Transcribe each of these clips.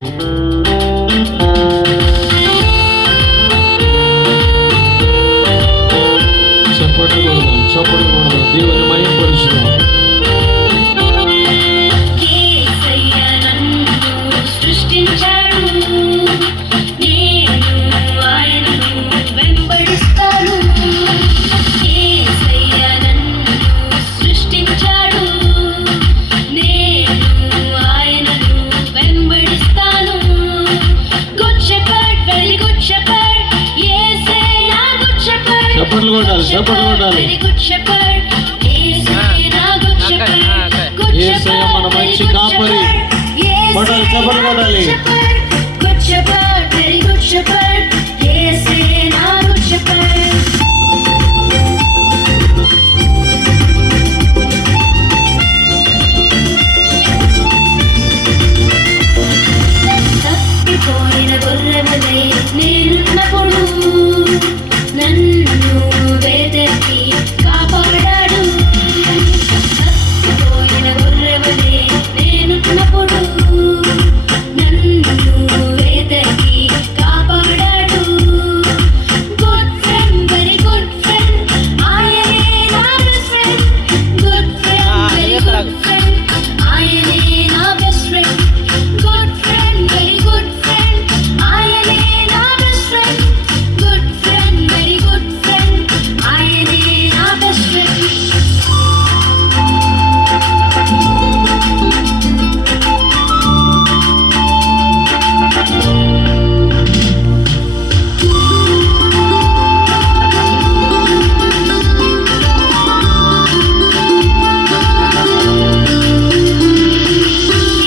చప్పట్లు దేవుని మహిమపరుస్తున్నాం. చప్పట్లు కొట్టాలి. యేసయ్య మన మంచి కాపరి. కొట్టాలి, చప్పట్లు కొట్టాలి. తప్పిపోయిన గొర్రెవలే నేనున్నప్పుడు నన్ను వెదకి కాపాడాడు. తప్పిపోయిన గొర్రెవలే నేనున్నప్పుడు నన్ను వెదకి కాపాడాడు. Good friend, very good friend, ఆయనే నా best friend. Good friend, very good friend, ఆయనే నా best friend. Good friend, very good friend, ఆయనే నా best friend. Good friend, very good friend, ఆయనే నా బెస్ట్ ఫ్రెండ్.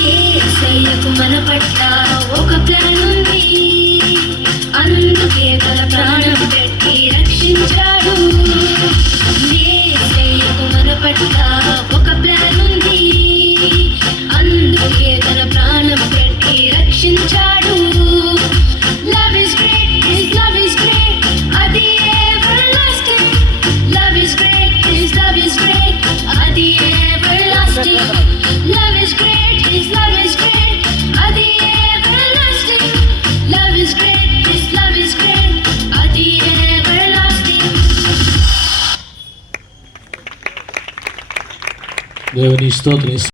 యేసయ్యకు మన పట్ల ఒక ప్లాన్ ఉంది, అందుకే తన ప్రాణం పెట్టి రక్షించాడు. యేసయ్యకు మన పట్ల ఒక ప్లాన్ ఉంది, అందుకే తన ప్రాణం పెట్టి రక్షించాడు. Love is great, his love is great, అది everlasting. Love is great, his love is great, అది everlasting. Love is great, his love is great, అది everlasting. Love is great, his love is great, అది everlasting. దేవుని స్తోత్రం.